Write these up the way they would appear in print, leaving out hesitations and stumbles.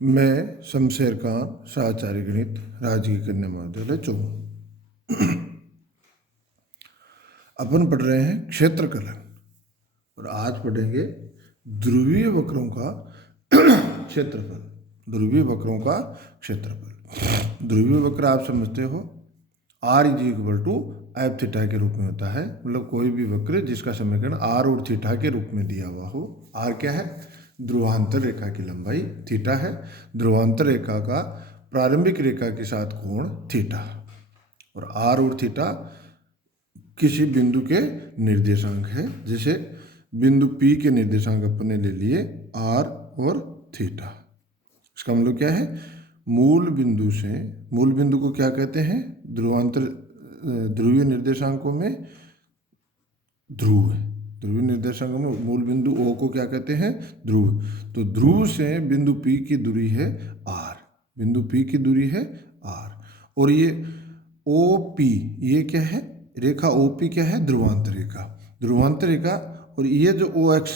मैं शमशेर खान, साचार्य गणित, राजकीय कन्या महाविद्यालय चौमुं। अपन पढ़ रहे हैं क्षेत्रकलन और आज पढ़ेंगे ध्रुवीय वक्रों का क्षेत्रफल। ध्रुवीय वक्रों का क्षेत्रफल। ध्रुवीय वक्र आप समझते हो r is equal to F theta के रूप में होता है। मतलब कोई भी वक्र जिसका समीकरण आर और थीटा के रूप में दिया हुआ हो। आर क्या है? ध्रुवांतर रेखा की लंबाई। थीटा है ध्रुवांतर रेखा का प्रारंभिक रेखा के साथ कोण थीटा। और आर और थीटा किसी बिंदु के निर्देशांक है। जैसे बिंदु P के निर्देशांक अपने ले लिए आर और थीटा। इसका मतलब क्या है? मूल बिंदु से, मूल बिंदु को क्या कहते हैं? ध्रुवीय निर्देशांकों में ध्रुव है। ध्रुवीय निर्देशांकों में मूल बिंदु O को क्या कहते हैं? ध्रुव। तो ध्रुव से बिंदु P की दूरी है r। बिंदु P की दूरी है r। और ये OP ये क्या है? रेखा OP क्या है? ध्रुवांतर रेखा। ध्रुवांतर रेखा। और ये जो OX,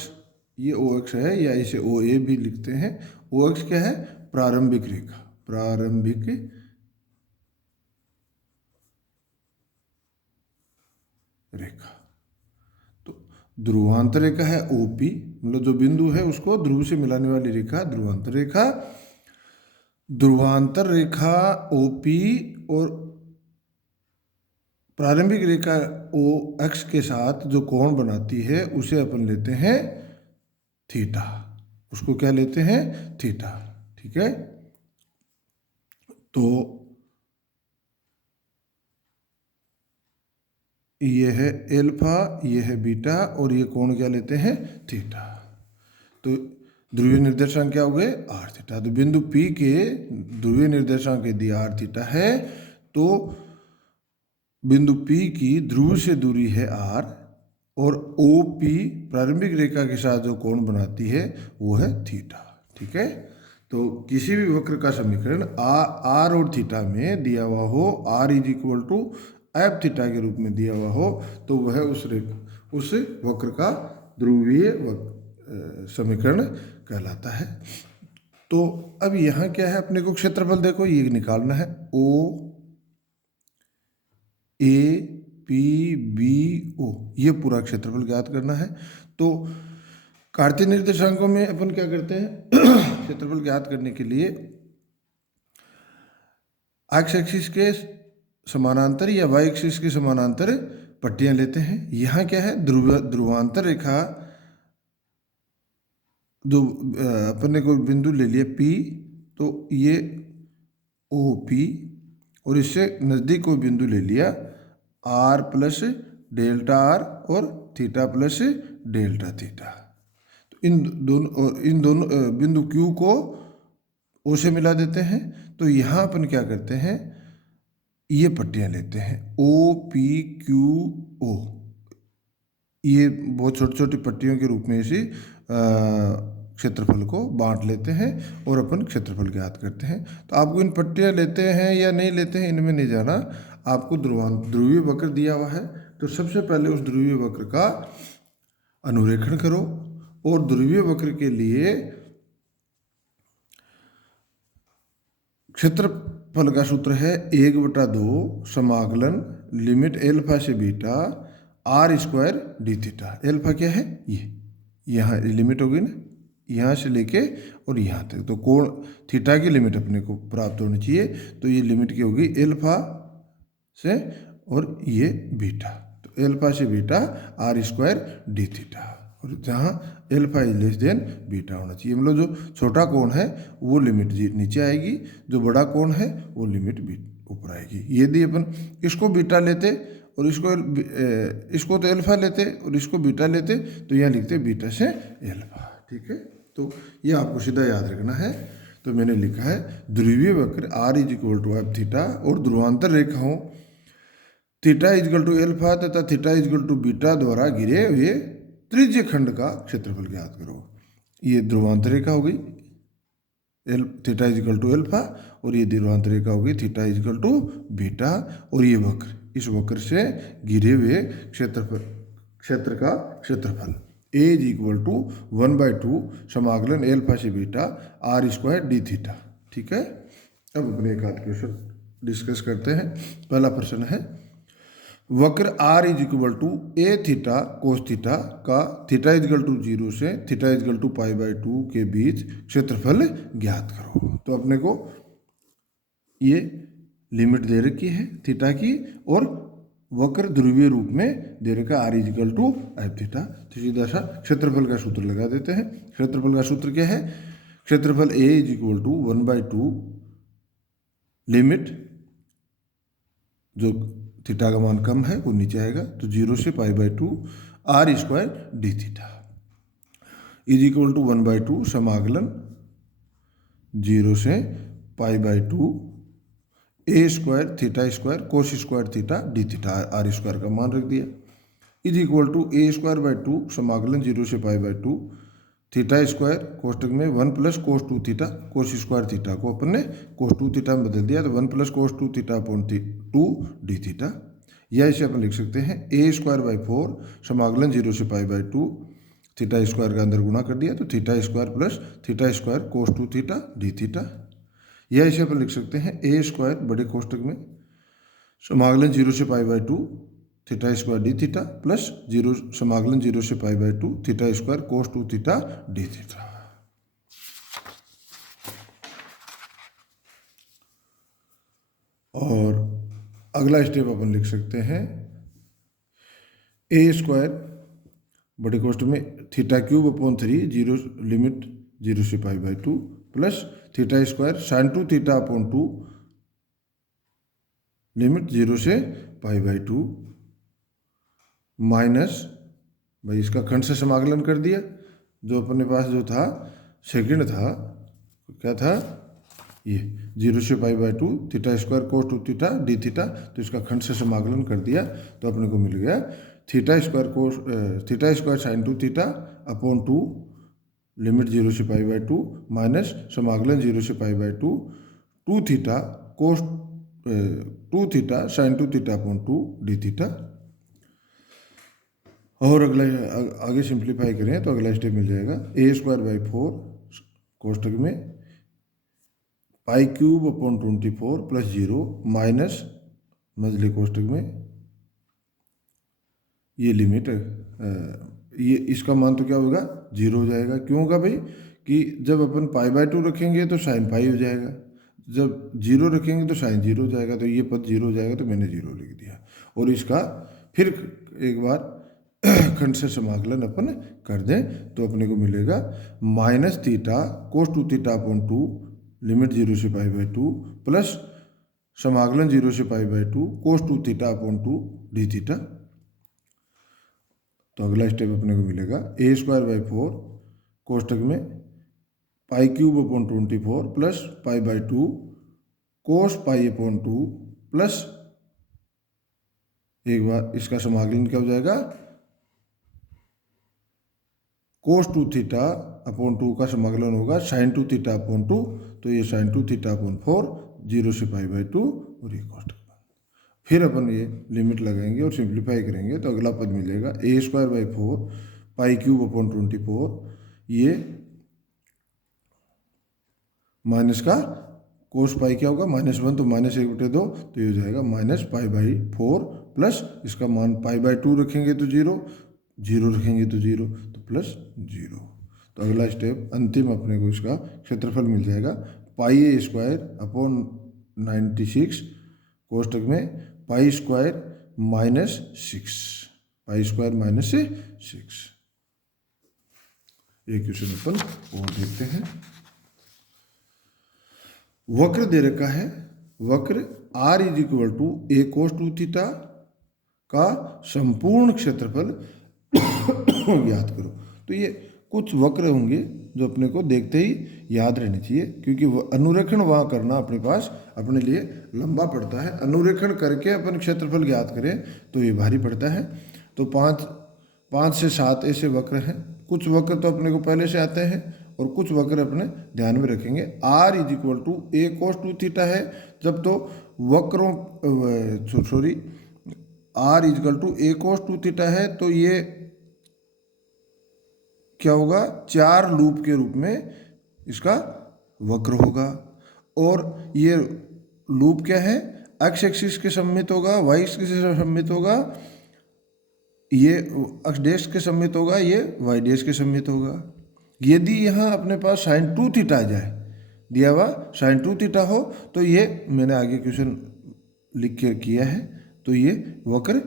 ये OX है या इसे OA भी लिखते हैं। OX क्या है? प्रारंभिक रेखा। प्रारंभिक रेखा। तो ध्रुवांतर रेखा है OP, मतलब जो बिंदु है उसको ध्रुव से मिलाने वाली रेखा ध्रुवांतर रेखा। ध्रुवांतर रेखा OP और प्रारंभिक रेखा OX के साथ जो कोण बनाती है उसे अपन लेते हैं थीटा। उसको क्या लेते हैं? थीटा। ठीक है। तो ये है एल्फा, ये है बीटा और ये कोण क्या लेते हैं? थीटा। तो ध्रुवीय निर्देशांक क्या हो गए? R theta. तो बिंदु P के ध्रुवीय निर्देशांक यदि आर थीटा है तो बिंदु P की ध्रुव से दूरी है r और OP प्रारंभिक रेखा के साथ जो कोण बनाती है वो है थीटा। ठीक है। तो किसी भी वक्र का समीकरण आर और थीटा में दिया हुआ हो, r is equal to F theta के रूप में दिया हुआ हो, तो वह उस वक्र का ध्रुवीय समीकरण कहलाता है। तो अब यहाँ क्या है? अपने को क्षेत्रफल देखो, ये निकालना है। OAPBO ये पूरा क्षेत्रफल ज्ञात करना है। तो कार्तीय निर्देशांकों में अपन क्या करते हैं? क्षेत्रफल ज्ञात करने के लिए एक्स एक्सिस के समानांतर या वाई एक्सिस के समानांतर पट्टियां लेते हैं। यहाँ क्या है? ध्रुवांतर रेखा जो अपने को बिंदु ले लिया P, तो ये OP और इससे नज़दीक कोई बिंदु ले लिया R प्लस डेल्टा R और थीटा प्लस डेल्टा थीटा। तो इन दोनों बिंदु Q को O से मिला देते हैं। तो यहाँ अपन क्या करते हैं? ये पट्टियाँ लेते हैं OPQO। ये बहुत छोटी छोटी पट्टियों के रूप में इसी क्षेत्रफल को बांट लेते हैं और अपन क्षेत्रफल ज्ञात करते हैं। तो आपको इन पट्टियाँ लेते हैं या नहीं लेते हैं इनमें नहीं जाना। आपको ध्रुवीय वक्र दिया हुआ है तो सबसे पहले उस ध्रुवीय वक्र का अनुरेखण करो। और ध्रुवीय वक्र के लिए क्षेत्रफल का सूत्र है 1/2 समाकलन लिमिट एल्फा से beta r square D theta. Alpha क्या है? ये यहाँ लिमिट होगी ना, यहाँ से लेके और यहाँ तक। तो कोण थीटा की लिमिट अपने को प्राप्त होनी चाहिए। तो ये लिमिट की होगी एल्फा से और ये बीटा। तो एल्फा से beta r square D theta. और जहाँ alpha is less than beta होना चाहिए। मतलब जो छोटा कोण है वो लिमिट नीचे आएगी, जो बड़ा कोण है वो लिमिट ऊपर आएगी। यदि अपन इसको बीटा लेते और इसको तो एल्फा लेते और इसको बीटा लेते तो यहाँ लिखते बीटा से एल्फा। ठीक है। तो ये आपको सीधा याद रखना है। तो मैंने लिखा है ध्रुवीय वक्र r is equal to F theta और ध्रुवांतर रेखाओं theta is equal to alpha तथा theta is equal to beta द्वारा घिरे हुए त्रिज्य खंड का क्षेत्रफल ज्ञात करो। ये ध्रुवांतर रेखा हो गई theta is equal to alpha और ये ध्रुवांतर रेखा हो गई theta is equal to beta. और ये वक्र, इस वक्र से घिरे हुए क्षेत्र का क्षेत्रफल। ए इज इक्वल टू 1/2 समाकलन ए अल्फा से beta r square D theta. ठीक है, अब अपने एक आध क्वेश्चन डिस्कस करते हैं। पहला प्रश्न है, वक्र r is equal to a theta cos theta का थीटा इज इक्वल टू 0 से थीटा इज इक्वल टू π/2 के बीच क्षेत्रफल ज्ञात करो। तो अपने को ये लिमिट दे रखी है थीटा की और वक्र ध्रुवीय रूप में दे रखा r is equal to F theta. तो सीधा सा क्षेत्रफल का सूत्र लगा देते हैं। क्षेत्रफल का सूत्र क्या है? क्षेत्रफल ए इज इक्वल टू 1/2 लिमिट, जो थीटा का मान कम है वो नीचे आएगा, तो 0 से π/2 R square D theta is equal to 1/2 समाकलन 0 से π/2 A square theta square cos square theta D theta R square का मान रख दिया, इज इक्वल टू ए स्क्वायर/2 समाकलन 0 से π/2 थीटा स्क्वायर कोष्टक में 1 plus cos 2 theta cos square theta को अपन ने कोस 2 थीटा में बदल दिया, तो 1 plus cos 2 theta upon 2 D theta. या इसे अपन लिख सकते हैं ए स्क्वायर/4 समाकलन 0 से π/2 थीटा स्क्वायर का अंदर गुणा कर दिया, तो theta square plus theta square cos 2 theta D theta. या इसे अपन लिख सकते हैं ए स्क्वायर बड़े कोष्टक में समाकलन 0 से π/2 theta square D theta plus 0 समाकलन 0 से π/2 theta square cos 2 theta D theta. और अगला स्टेप अपन लिख सकते हैं ए स्क्वायर बड़े कोष्टक में थीटा क्यूब अपॉन 3 0 लिमिट 0 से π/2 plus theta square sine 2 theta upon 2 limit 0 से π/2 माइनस, भाई इसका खंड से समाकलन कर दिया, जो अपने पास जो था सेकंड था क्या था ये 0 से π/2 theta square cos 2 theta D theta, तो इसका खंड से समाकलन कर दिया तो अपने को मिल गया theta square sine 2 theta upon 2 limit 0 से π/2 माइनस समाकलन 0 से पी/2 2 थीटा कोस 2 theta sine 2 theta upon 2 D theta. और अगला आगे सिंप्लीफाई करें तो अगला स्टेप मिल जाएगा a²/4 कोष्टक में π³ अपॉन 24 प्लस 0 माइनस मजले कोष्टक में ये लिमिट ये इसका मान तो क्या होगा 0 हो जाएगा। क्यों होगा भाई कि जब अपन π/2 रखेंगे तो साइन पाई हो जाएगा, जब 0 रखेंगे तो साइन 0 हो जाएगा, तो ये पद 0 हो जाएगा, तो मैंने 0 लिख दिया। और इसका फिर एक बार खंड से समाकलन अपन कर दें तो अपने को मिलेगा minus theta cos 2 theta upon 2 limit 0 से π/2 प्लस समाकलन 0 से π/2 कोस 2 थीटा अपॉन 2 डी थीटा। तो अगला स्टेप अपने को मिलेगा a²/4 कोष्टक में π³ अपॉन 24 प्लस π/2 कोस पाई अपॉन 2 प्लस एक बार इसका समाकलन क्या हो जाएगा कोस 2 थीटा अपॉन 2 का समाकलन होगा साइन 2 थीटा अपॉन 2, तो ये साइन 2 थीटा अपॉन 4 0 से π/2 और ये कोष्टक। फिर अपन ये लिमिट लगाएंगे और सिंप्लीफाई करेंगे तो अगला पद मिलेगा a²/4 π³ अपॉन 24, ये माइनस का कोस पाई क्या होगा -1, तो -1/2 तो ये हो जाएगा -π/4 प्लस इसका मान π/2 रखेंगे तो 0 रखेंगे तो 0, तो प्लस 0। तो अगला स्टेप अंतिम अपने को इसका क्षेत्रफल मिल जाएगा πa² अपॉन 96 कोष्टक में π² -6 एक क्वेश्चन अपन और देखते हैं। वक्र दे रखा है, वक्र r is equal to a cos 2 theta का संपूर्ण क्षेत्रफल याद करो। तो ये कुछ वक्र होंगे जो अपने को देखते ही याद रहने चाहिए, क्योंकि अनुरेखण वहाँ करना अपने पास अपने लिए लंबा पड़ता है। अनुरेखण करके अपन क्षेत्रफल ज्ञात करें तो ये भारी पड़ता है। तो 5 से 7 ऐसे वक्र हैं। कुछ वक्र तो अपने को पहले से आते हैं और कुछ वक्र अपने ध्यान में रखेंगे। r is equal to a cos 2 theta है, जब तो वक्रों r is equal to a cos 2 theta है, तो ये क्या होगा, 4 लूप के रूप में इसका वक्र होगा। और ये लूप क्या है, एक्स एक्सिस के सममित होगा, वाई एक्सिस के सममित होगा, ये एक्स डैश के सममित होगा, ये वाई डैश के सममित होगा। यदि यहाँ अपने पास साइन 2 थीटा आ जाए, दिया हुआ साइन 2 थीटा हो, तो ये मैंने आगे क्वेश्चन लिख के किया है, तो ये वक्र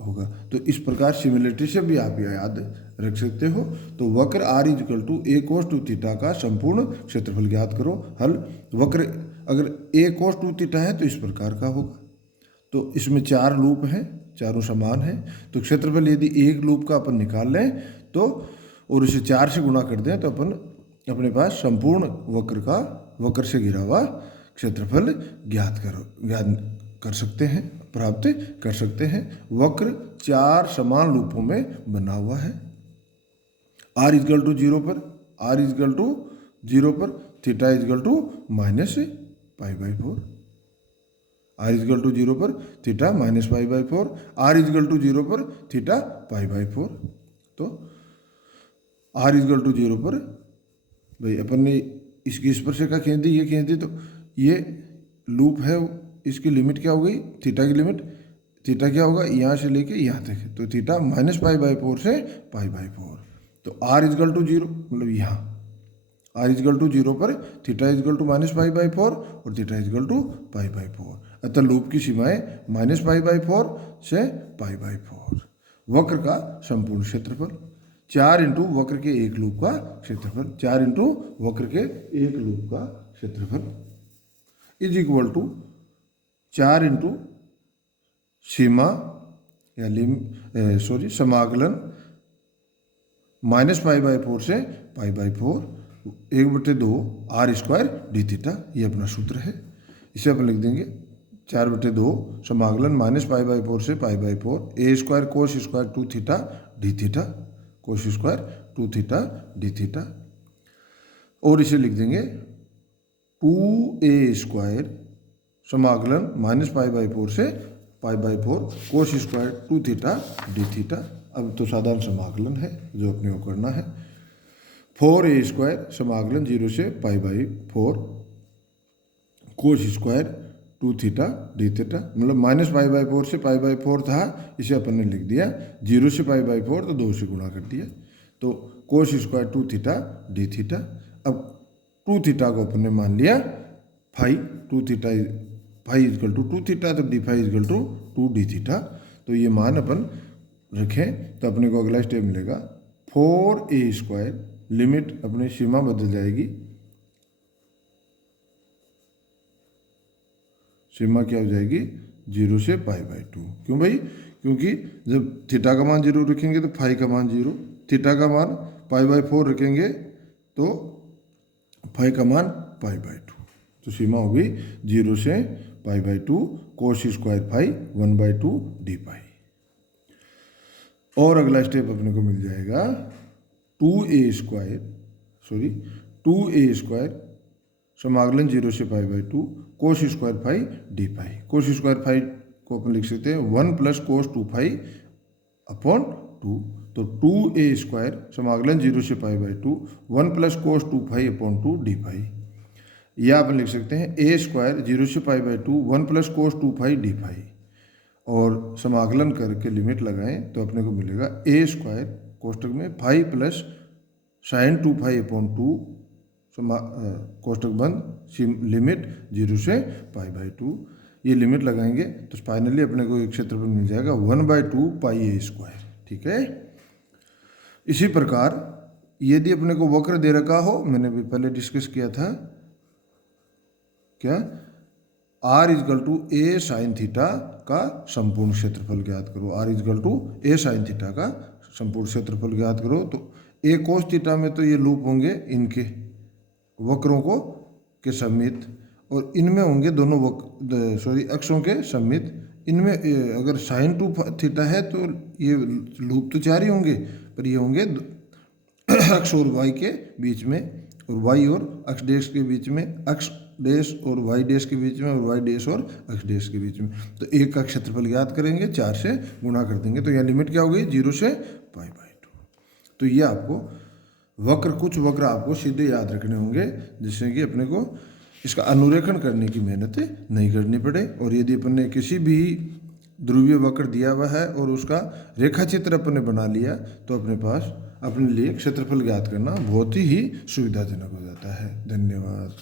होगा। तो इस प्रकार सिमिलरिटी से भी आप याद रख सकते हो। तो वक्र R is equal to a cos 2 theta का संपूर्ण क्षेत्रफल ज्ञात करो। हल, वक्र अगर ए कोस 2 थीटा है तो इस प्रकार का होगा। तो इसमें 4 लूप हैं, चारों समान हैं। तो क्षेत्रफल यदि एक लूप का अपन निकाल लें तो, और इसे 4 से गुणा कर दें, तो अपन अपने पास संपूर्ण वक्र से घिरा हुआ क्षेत्रफल ज्ञात कर सकते हैं, प्राप्त कर सकते हैं। वक्र 4 समान लूपों में बना हुआ है। R इजकल टू 0 पर theta is equal to -π/4, R is equal to 0 पर थीटा -π/4, R इजकल टू 0 पर थीटा π/4। तो R इजकल टू 0 पर भाई अपन ने इसकी स्पर्शिका खींच दी, ये खींच दी, तो ये लूप है, इसकी लिमिट क्या हो गई, थीटा की लिमिट, थीटा क्या होगा, यहाँ से लेके यहाँ तक, तो थीटा -π/4 से π/4। तो R इजकल टू 0 मतलब यहाँ R इजकल टू 0 पर थीटा इजकल टू -π/4 और थीटा इजकल टू π/4। अतः लूप की सीमाएं -π/4 से π/4। वक्र का संपूर्ण क्षेत्रफल 4 इंटू वक्र के एक लूप का क्षेत्रफल, 4 इंटू वक्र के एक लूप का क्षेत्रफल इज इक्वल टू 4 इंटू सीमा या समाकलन -π/4 से π/4 1/2 R² डी थीटा, ये अपना सूत्र है। इसे अपन लिख देंगे 4/2 समाकलन -π/4 से π/4 A² cos² 2 theta D theta, cos² 2 theta D theta. और इसे लिख देंगे 2A² समाकलन -π/4 से π/4 cos² 2 थीटा डी थीटा। अब तो साधारण समाकलन है जो अपने को करना है। 4A² समाकलन 0 से π/4 cos² 2 थीटा डी थीटा, मतलब -π/4 से π/4 था, इसे अपन ने लिख दिया 0 से π/4, तो 2 से गुणा कर दिया, तो cos² 2 थीटा डी थीटा। अब 2 थीटा को अपन ने मान लिया phi, 2 theta phi is equal to 2 theta, तो D phi is equal to 2 D theta. तो ये मान अपन रखें तो अपने को अगला स्टेप मिलेगा 4A², लिमिट अपनी सीमा बदल जाएगी, सीमा क्या हो जाएगी 0 से π/2। क्यों भाई, क्योंकि जब थीटा का मान 0 रखेंगे तो फाई का मान 0, थीटा का मान π/4 रखेंगे तो फाई का मान π/2, तो सीमा होगी 0 से π/2 cos² फाई 1/2 डी पाई। और अगला स्टेप अपने को मिल जाएगा 2A² समाकलन 0 से π/2 cos² फाई डी पाई। cos² फाई को अपन लिख सकते हैं 1 + cos 2 फाई अपॉन 2, तो 2A² समाकलन 0 से π/2 1 + cos 2 फाई अपॉन 2 डी पाई। या अपन लिख सकते हैं A² 0 से π/2 1 + cos 2 फाई डी फाई, और समाकलन करके लिमिट लगाएं तो अपने को मिलेगा A² कोष्टक में phi plus sin 2 phi upon 2 कोष्टक बंद, लिमिट 0 से π/2। ये लिमिट लगाएंगे तो फाइनली अपने को एक क्षेत्रफल मिल जाएगा 1/2 πA²। ठीक है। इसी प्रकार यदि अपने को वक्र दे रखा हो, मैंने भी पहले डिस्कस किया था, क्या R is equal to A sine theta का संपूर्ण क्षेत्रफल ज्ञात करो। R is equal to A sine theta का संपूर्ण क्षेत्रफल ज्ञात करो। तो A कोस थीटा में तो ये लूप होंगे इनके वक्रों को के सममित, और इनमें होंगे दोनों अक्षों के सममित। इनमें अगर साइन 2 थीटा है तो ये लूप तो 4 ही होंगे, पर ये होंगे अक्ष और वाई के बीच में, और वाई और अक्ष डैश के बीच में, अक्ष डैश और वाई डैश के बीच में, और वाई डैश और अक्ष डैश के बीच में। तो एक का क्षेत्रफल ज्ञात करेंगे, 4 से गुणा कर देंगे, तो यहाँ लिमिट क्या हो गई 0 से π/2। तो ये आपको वक्र, कुछ वक्र आपको सीधे याद रखने होंगे जिससे कि अपने को इसका अनुरेखण करने की मेहनत नहीं करनी पड़े। और यदि अपन ने किसी भी ध्रुवीय वक्र दिया हुआ है और उसका रेखा चित्र अपन ने बना लिया तो अपने पास अपने लिए क्षेत्रफल ज्ञात करना बहुत ही सुविधाजनक हो जाता है। धन्यवाद।